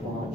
5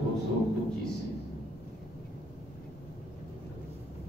225।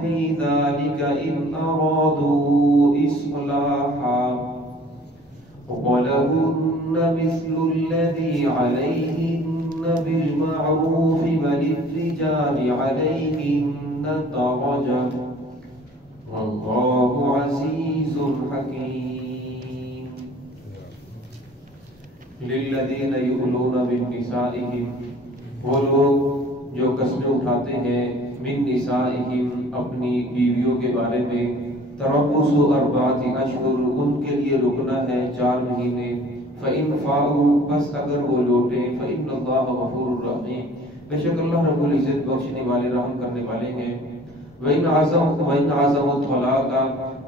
في ذلك إن أرادوا إصلاحا ولهن مثل الذي عليهن بالمعروف وللرجال عليهن درجة والله عزيز حكيم للذین یؤلون من نسائہم وہ لوگ جو قسمیں اٹھاتے ہیں من نسائہم اپنی بیویوں کے بارے میں تربص اربعۃ اشہر ان کے لیے رکنا ہے 4 مہینے فإن فاؤوا بس اگر وہ لوٹیں فإن اللہ غفور رحیم بے شک اللہ رب العزت بخشنے والے رحم کرنے والے ہیں وإن عزموا الطلاق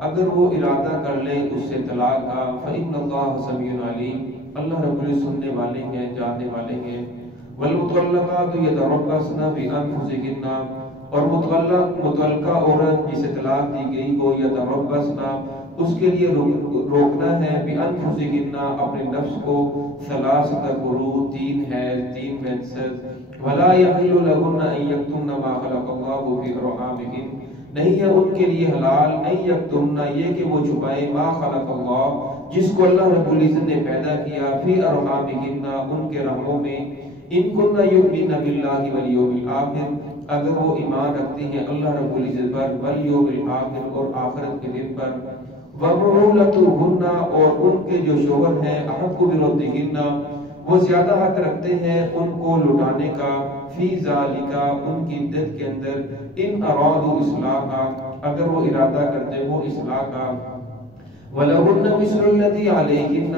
اگر وہ ارادہ کر لیں اس سے طلاق کا فإن اللہ سمیع علیم اللہ رب العزت سننے والے ہیں جاننے والے ہیں والمطلقات یتربصن بانفسهن اور مطلقہ عورت جسے طلاق دی گئی وہ یتربصن اس کے لیے روکنا ہے بانفسهن اپنے نفس کو 3 قروء 3 menses ولا يحل لهن ان يكتمن ما خلق الله في ارحامهن نہیں ہے ان کے لیے حلال ان یکتمن یہ کہ وہ چھپائے ما خلق اللہ جس کو اللہ رب العزت نے پیدا کیا فی ارحامہن ان کے رحموں میں ان کن یؤمنن باللہ والیوم الآخر اگر وہ ایمان رکھتی ہیں اللہ رب العزت پر والیوم الآخر اور آخرت کے دن پر وبعولتہن اور ان کے جو شوہر ہیں احق بردہن وہ زیادہ حق رکھتے ہیں ان کو لٹانے کا فی ذالک ان کی عدت کے اندر ان ارادوا اصلاحا اگر وہ ارادہ کرتے وہ اصلاح کا وَلَهُنَّ مِثْلُ الَّذِي عَلَيْهِنَّ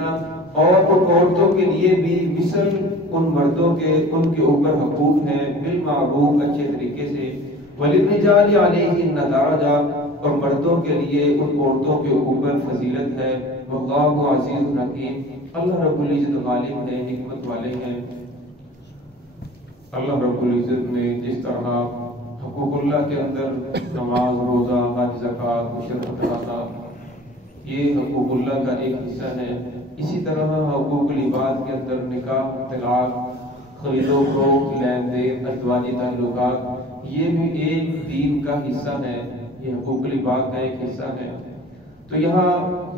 اور ان عورتوں کے لیے بھی مثل ان مردوں کے ان کے اوپر حقوق ہیں بالمعروف اچھے طریقے سے وَلِلرِّجَالِ عَلَيْهِنَّ دَرَجَةٌ اور مردوں کے لیے ان عورتوں کے اوپر فضیلت ہے واللہ عزیز حکیم اللہ رب العزت غالب ہے حکمت والے ہیں اللہ رب العزت نے جس طرح حقوق اللہ کے اندر نماز روزہ حج زکات عشر رکھنا یہ حقوق اللہ کا ایک حصہ ہے اسی طرح حقوق العباد کے اندر نکاح طلاق خرید و فروخت لین دین ازدواجی تعلقات یہ بھی ایک دین کا حصہ ہے یہ حقوق العباد کا ایک حصہ ہے تو یہاں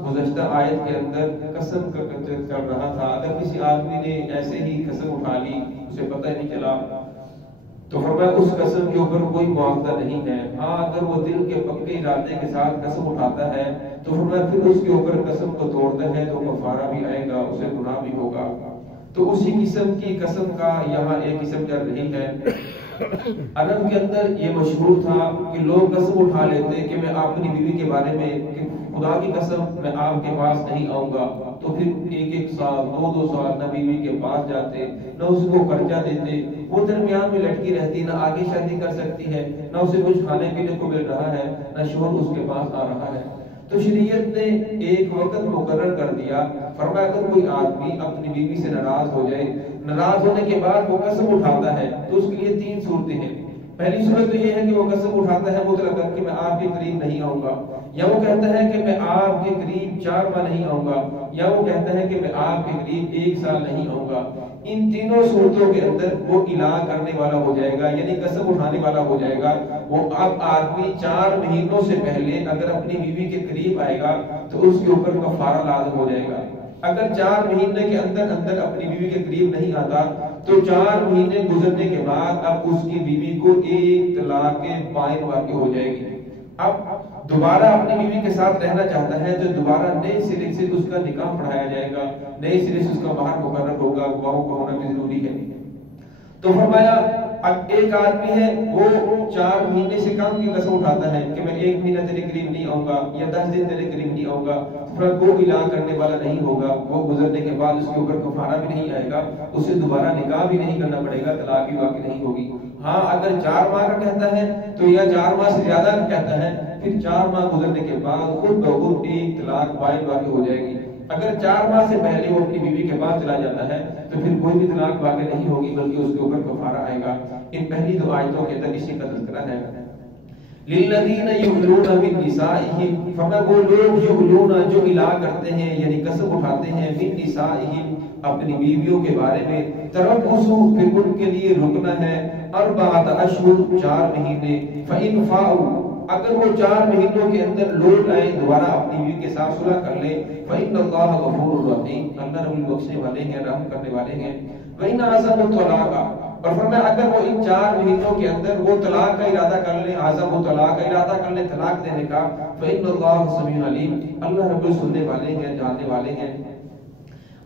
گزشتہ آیت کے اندر قسم کا چل رہا تھا اگر کسی آدمی نے ایسے ہی قسم اٹھا لی اسے پتہ نہیں چلا تو فرمایا اس قسم کے اوپر کوئی معاوضہ نہیں ہے ہاں اگر وہ دل کے پکے ارادے کے ساتھ قسم اٹھاتا ہے تو فرمایا پھر اس کے اوپر قسم کو توڑتا ہے تو کفارہ بھی آئے گا اسے گناہ بھی ہوگا تو اسی قسم کی قسم کا یہاں ایک قسم چل رہی ہے عرب کے اندر یہ مشہور تھا کہ لوگ قسم اٹھا لیتے کہ میں اپنی بیوی کے بارے میں خدا کی قسم میں آپ کے پاس نہیں آؤں گا تو پھر 1 سال 2 سال نہ بیوی کے پاس جاتے نہ اس کو قرضہ دیتے وہ درمیان میں لٹکی رہتی نہ آگے شادی کر سکتی ہے نہ اسے کچھ کھانے پینے کو مل رہا ہے نہ شوہر اس کے پاس آ رہا ہے تو شریعت نے ایک وقت مقرر کر دیا فرمایا اگر کوئی آدمی اپنی بیوی سے ناراض ہو جائے ناراض ہونے کے بعد وہ قسم اٹھاتا ہے تو اس کے لیے 3 صورتیں ہیں پہلی صورت تو یہ ہے کہ وہ قسم اٹھاتا ہے مطلق کہ میں آپ کے قریب نہیں آؤں گا یا وہ کہتا ہے کہ میں آپ کے قریب 4 ماہ نہیں آؤں گا یا وہ کہتا ہے کہ میں آپ کے قریب 1 سال نہیں آؤں گا ان تینوں صورتوں کے اندر وہ اعلان کرنے والا ہو جائے گا یعنی قسم اٹھانے والا ہو جائے گا وہ اب آدمی 4 مہینوں سے پہلے اگر اپنی بیوی کے قریب آئے گا تو اس کے اوپر کفارہ لازم ہو جائے گا اگر 4 مہینے کے اندر اپنی بیوی کے قریب نہیں آتا تو 4 مہینے گزرنے کے بعد اب اس کی بیوی کو 1 طلاق بائن واقع ہو جائے گی اب دوبارہ اپنی بیوی کے ساتھ رہنا چاہتا ہے تو دوبارہ نئے سرے سے اس کا نکاح پڑھایا جائے گا نئے سرے سے اس کا مہر مقرر ہوگا گواہوں کا ہونا بھی ضروری ہے تو فرمایا اب ایک آدمی ہے وہ 4 مہینے سے کم کی قسم اٹھاتا ہے کہ میں 1 مہینہ تیرے قریب نہیں آؤں گا یا 10 دن تیرے قریب نہیں آؤں گا فرق کو اعلان کرنے والا نہیں ہوگا وہ گزرنے کے بعد اس کے اوپر کفارہ بھی نہیں آئے گا اسے دوبارہ نکاح بھی نہیں کرنا پڑے گا طلاق بھی واقع نہیں ہوگی ہاں اگر 4 ماہ کا کہتا ہے تو یا 4 ماہ سے زیادہ کا کہتا ہے پھر 4 ماہ گزرنے کے بعد خود بخود 1 طلاق بائن واقع ہو جائے گی اگر 4 ماہ سے پہلے وہ اپنی بیوی کے پاس چلا جاتا ہے تو پھر کوئی بھی طلاق واقع نہیں ہوگی بلکہ اس کے اوپر کفارہ آئے گا ان پہلی 2 آیتوں کے اندر اسی کا تذکرہ ہے للذین یؤلون من نسائہم فرمایا وہ لوگ یؤلون جو الا کرتے ہیں یعنی قسم اٹھاتے ہیں من نسائہم اپنی بیویوں کے بارے میں تربصوا پھر ان کے لیے رکنا ہے 4 اشہر 4 مہینے فإن فاؤوا اگر وہ 4 مہینوں کے اندر لوٹ آئے دوبارہ اپنی بیوی کے ساتھ صلح کر لیں فإن اللہ غفور رحیم، اللہ رحم بخشنے والے ہیں، رحم کرنے والے ہیں۔ وإن عزموا الطلاق، اور فرمایا اگر وہ ان 4 مہینوں کے اندر وہ طلاق کا ارادہ کر لیں، عزموا الطلاق کا ارادہ کر لیں طلاق دینے کا، فإن اللہ سمیع علیم، اللہ رب سننے والے ہیں، جاننے والے ہیں۔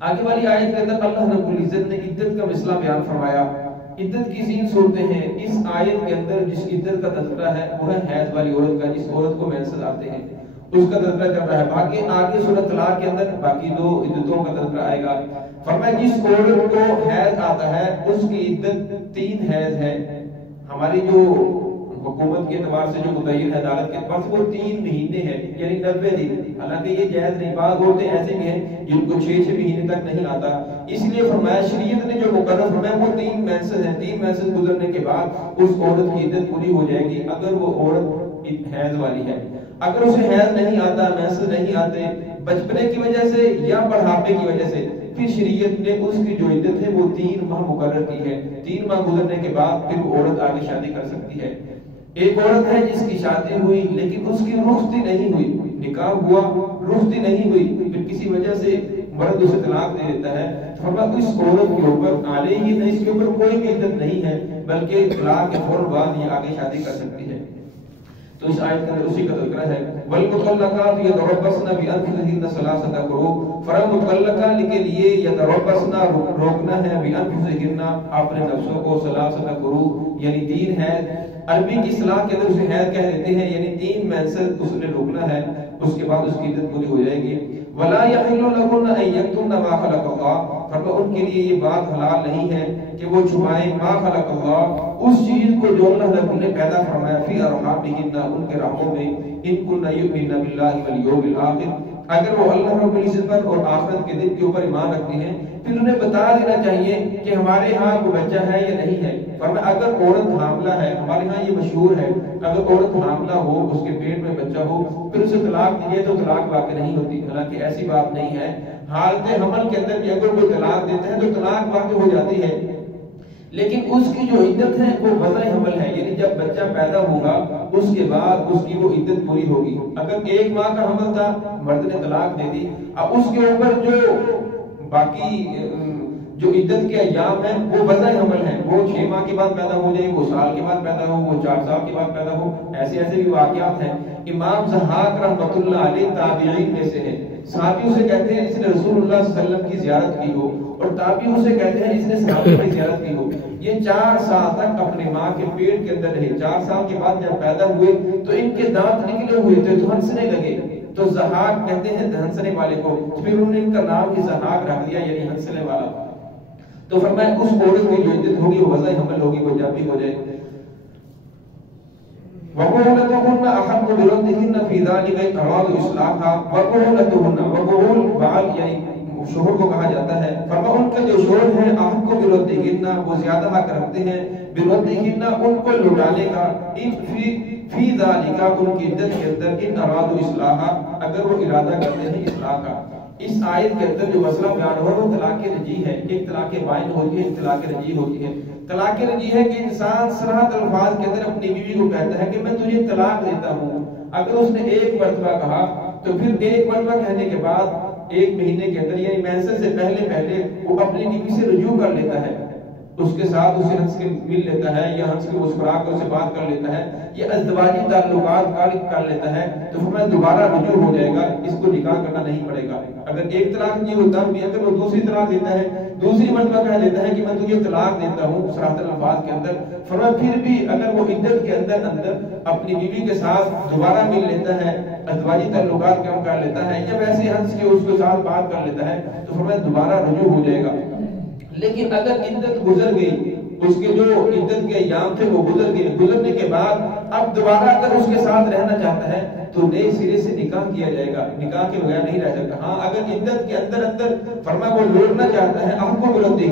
آگے والی آیت کے اندر اللہ رب العزت نے عدت کا مسئلہ بیان فرمایا۔ عدت کی 3 صورتیں ہیں۔ اس آیت کے اندر جس عدت کا تذکرہ ہے وہ ہے حیض والی عورت کا، جس عورت کو مینسز آتے ہیں اس کا تذکرہ کر رہا ہے۔ باقی آگے سورۃ طلاق کے اندر باقی 2 عدتوں کا تذکرہ آئے گا۔ فرمایا جس عورت کو حیض آتا ہے اس کی عدت 3 حیض ہے۔ ہماری جو حکومت کے اعتبار سے جو متعین ہے عدالت کے اعتبار سے وہ 3 مہینے ہے، یعنی 90 دن۔ حالانکہ یہ جائز نہیں، بعض عورتیں ایسے بھی ہیں جن کو 6 مہینے تک نہیں آتا، اس لیے فرمایا شریعت نے جو مقرر فرمایا وہ 3 مینسز ہیں۔ 3 مینسز گزرنے کے بعد اس عورت کی عدت پوری ہو جائے گی اگر وہ عورت حیض والی ہے۔ اگر اسے حیض نہیں آتا، مینسز نہیں آتے، بچپنے کی وجہ سے یا بڑھاپے کی وجہ سے، پھر شریعت نے اس کی جو عدت ہے وہ 3 ماہ مقرر کی ہے۔ 3 ماہ گزرنے کے بعد پھر وہ عورت آگے شادی کر سکتی ہے۔ ایک عورت ہے جس کی شادی ہوئی لیکن اس کی رخصتی نہیں ہوئی، نکاح ہوا رخصتی نہیں ہوئی، پھر کسی وجہ سے مرد اسے طلاق دے دیتا ہے، تو فرمایا اس عورت کے اوپر علیہ ہی نہیں، اس کے اوپر کوئی بھی عدت نہیں ہے، بلکہ طلاق کے فوراً بعد یہ آگے شادی کر سکتی ہے۔ تو اس آیت کے اندر اسی کا تذکرہ ہے۔ والمطلقات یتربصن بانفسهن 3 قروء، فرم مطلقہ کے لیے یتربصن روکنا ہے بانفسهن اپنے نفسوں کو 3 قروء یعنی 3 ہے۔ عربی کی اصطلاح کے اندر اسے حیض کہہ دیتے ہیں، یعنی 3 مینسز اس نے روکنا ہے، اس کے بعد اس کی عدت پوری ہو جائے گی۔ ولا يحل لهن ان يكتمن ما خلق الله، فرمایا ان کے لیے یہ بات حلال نہیں ہے کہ وہ چھپائیں ما خلق اللہ، اس چیز کو جو اللہ رب نے پیدا فرمایا فی ارحامہن، ان کے رحموں میں، ان کن یؤمنن باللہ والیوم الآخر، اگر وہ اللہ رب العزت پر اور آخرت کے دن کے اوپر ایمان رکھتی ہیں، پھر انہیں بتا دینا چاہیے کہ ہمارے ہاں کوئی بچہ ہے یا نہیں ہے۔ فرمایا اگر عورت حاملہ ہے، ہمارے ہاں یہ مشہور ہے، اگر عورت حاملہ ہو، اس کے پیٹ میں بچہ ہو، پھر اسے طلاق دیجیے تو طلاق واقع نہیں ہوتی، حالانکہ ایسی بات نہیں ہے۔ حالت حمل کے اندر بھی اگر کوئی طلاق دیتے ہیں تو طلاق واقع ہو جاتی ہے، لیکن اس کی جو عدت ہے وہ وضع حمل ہے، یعنی جب بچہ پیدا ہوگا اس کے بعد اس کی وہ عدت پوری ہوگی۔ اگر 1 ماہ کا حمل تھا، مرد نے طلاق دے دی، اب اس کے اوپر جو باقی جو عدت کے ایام ہیں وہ وضع حمل ہے، وہ 6 ماہ کے بعد پیدا ہو جائے، وہ سال کے بعد پیدا ہو، وہ 4 سال کے بعد پیدا ہو، ایسے بھی واقعات ہیں۔ امام ضحاک رحمۃ اللہ علیہ تابعین میں سے ہیں، صحابی اسے کہتے ہیں جس نے رسول اللہ صلی اللہ علیہ وسلم کی زیارت کی ہو، اور تابعی اسے کہتے ہیں جس نے صحابہ کی زیارت کی ہو۔ یہ 4 سال تک اپنے ماں کے پیٹ کے اندر رہے، 4 سال کے بعد جب پیدا ہوئے تو ان کے دانت نکلے ہوئے تھے تو ہنسنے لگے، تو ضحاک کہتے ہیں ہنسنے والے کو، پھر انہوں نے ان کا نام ہی ضحاک رکھ دیا، یعنی ہنسنے والا۔ تو فرمایا اس عورت کی جو عدت ہوگی وہ وضع حمل ہوگی، وہ جب بھی ہو جائے۔ وَقُولَتُهُنَّ أَحَقُّ بِرَدِّهِنَّ فِي ذَلِكَ أَرَادُوا إِصْلَاحًا، وَقُولَتُهُنَّ، وقول بال یعنی شوہر کو کہا جاتا ہے، فرمایا ان کے جو شوہر ہیں أَحَقُّ بِرَدِّهِنَّ، وہ زیادہ حق رکھتے ہیں، بِرَدِّهِنَّ ان کو لوٹانے کا، فی ذَلِكَ ان کی عدت کے اندر، ان أَرَادُوا إِصْلَاحًا اگر وہ ارادہ کرتے ہیں اصلاح کا۔ اس آیت کے اندر جو مسئلہ بیان ہوا وہ طلاق رجیع ہے، ایک طلاق بائن ہوتی ہے، ایک طلاق رجیع ہوتی ہے۔ طلاق رجیع ہے کہ انسان صراحت الفاظ کے اندر اپنی بیوی کو کہتا ہے کہ میں تجھے طلاق دیتا ہوں، اگر اس نے 1 مرتبہ کہا تو پھر 1 مرتبہ کہنے کے بعد 1 مہینے کے اندر یعنی مینسس سے پہلے وہ اپنی بیوی سے رجوع کر لیتا ہے، اس کے ساتھ اسے ہنس کے مل لیتا ہے یا ہنس کے مسکرا کر اسے بات کر لیتا ہے، یہ ازدواجی تعلقات کر لیتا ہے، تو فرمایا دوبارہ رجوع ہو جائے گا، اس کو نکاح کرنا نہیں پڑے گا۔ اگر 1 طلاق نہیں ہوتا بھی اگر وہ دوسری طلاق دیتا ہے، دوسری مرتبہ کہہ دیتا ہے کہ میں تجھے طلاق دیتا ہوں صراحت الفاظ کے اندر، فرمایا پھر بھی اگر وہ عدت کے اندر اپنی بیوی کے ساتھ دوبارہ مل لیتا ہے، ازدواجی تعلقات کم کر لیتا ہے یا ویسے ہنس کے اس کے ساتھ بات کر لیتا ہے، تو فرمایا دوبارہ رجوع ہو جائے گا۔ لیکن اگر عدت گزر گئی، اس کے جو عدت کے ایام تھے وہ گزر گئے، گزرنے کے بعد اب دوبارہ اگر اس کے ساتھ رہنا چاہتا ہے تو نئے سرے سے نکاح کیا جائے گا، نکاح کے بغیر نہیں رہ سکتا۔ ہاں اگر عدت کے اندر فرمایا وہ لوٹنا چاہتا ہے، آپ کو بلندی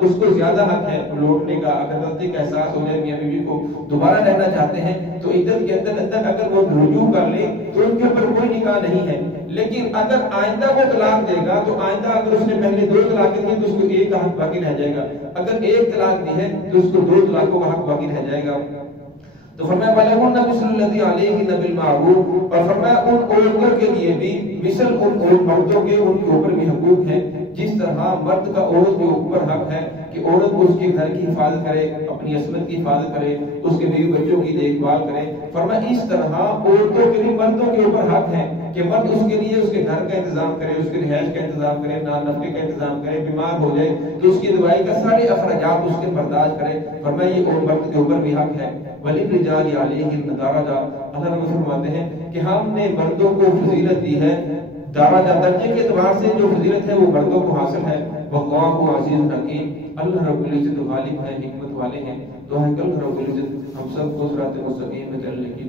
اس کو زیادہ حق ہے لوٹنے کا، اگر غلطی کا احساس ہو جائے میاں بیوی کو دوبارہ رہنا چاہتے ہیں تو عدت کے اندر اگر وہ رجوع کر لے تو ان کے اوپر کوئی نکاح نہیں ہے۔ لیکن اگر آئندہ وہ طلاق دے گا تو آئندہ اگر اس نے پہلے 2 طلاقیں دی تو اس کو 1 کا حق باقی رہ جائے گا، اگر 1 طلاق دی ہے تو اس کو 2 طلاقوں کا حق باقی رہ جائے گا۔ تو فرمایا بلغن مثل الذی علیہن بالمعروف، اور فرمایا ان عورتوں کے لیے بھی مثل ان مردوں کے ان کے اوپر بھی حقوق ہیں جس طرح مرد کا عورت کے اوپر حق ہے کہ عورت اس کے گھر کی حفاظت کرے، اپنی عصمت کی حفاظت کرے، اس کے بیوی بچوں کی دیکھ بھال کرے۔ فرمایا اس طرح عورتوں کے بھی مردوں کے اوپر حق ہے کہ مرد اس کے لیے اس کے گھر کا انتظام کرے، اس کے رہائش کا انتظام کرے، نان نفقے کا انتظام کرے، بیمار ہو جائے تو اس کی دوائی کا سارے اخراجات اس کے برداشت کرے۔ فرمایا یہ اور مرد کے اوپر بھی حق ہے۔ وَلِلرِّجَالِ عَلَيْهِنَّ دَرَجَةٌ، اللہ رب فرماتے ہیں کہ ہم نے مردوں کو فضیلت دی ہے، درجہ درجے کے اعتبار سے جو فضیلت ہے وہ مردوں کو حاصل ہے۔ وَاللَّهُ عَزِيزٌ حَكِيمٌ، اللہ رب العزت غالب ہے، حکمت والے ہیں۔ دعا ہے کہ اللہ رب العزت ہم سب کو صراط مستقیم میں چلنے کی